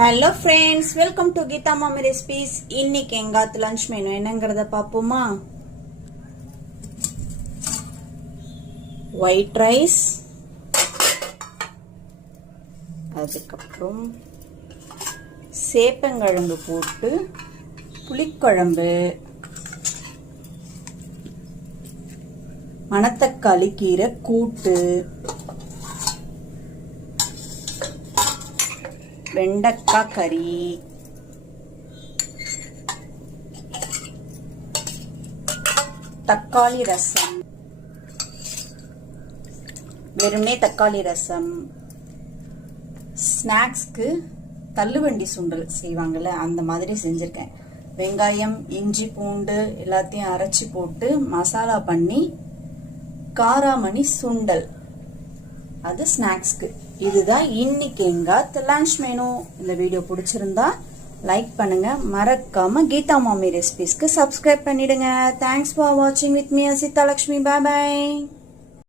Hello friends, welcome to Geetha Mami recipes. இன்னைக்கு எங்காத்து lunch menu என்னங்கறத பாப்போமா? White rice, அதுக்கப்புறம் சேப்பங்கிழங்கு போட்டு புளிக்குழம்பு, மணத்தக்காளி கீரை கூட்டு, வெண்டைக்காய் கறி, தக்காளி ரசம், வெறுமே தக்காளி ரசம், ஸ்நாக்ஸ்க்கு தள்ளுவண்டி சுண்டல் செய்வாங்கல்ல, அந்த மாதிரி செஞ்சிருக்கேன். வெங்காயம், இஞ்சி, பூண்டு எல்லாத்தையும் அரைச்சி போட்டு மசாலா பண்ணி காராமணி சுண்டல், அது ஸ்நாக்ஸ்க்கு. இதுதான் இன்னைக்கு எங்காத்து லஞ்ச் மெனு. இந்த வீடியோ பிடிச்சிருந்தா லைக் பண்ணுங்க, மறக்காம கீதா மாமி ரெசிபீஸ்க்கு சப்ஸ்கிரைப் பண்ணிடுங்க. தேங்க்ஸ் ஃபார் வாட்சிங் with me Asitha Lakshmi. Bye bye.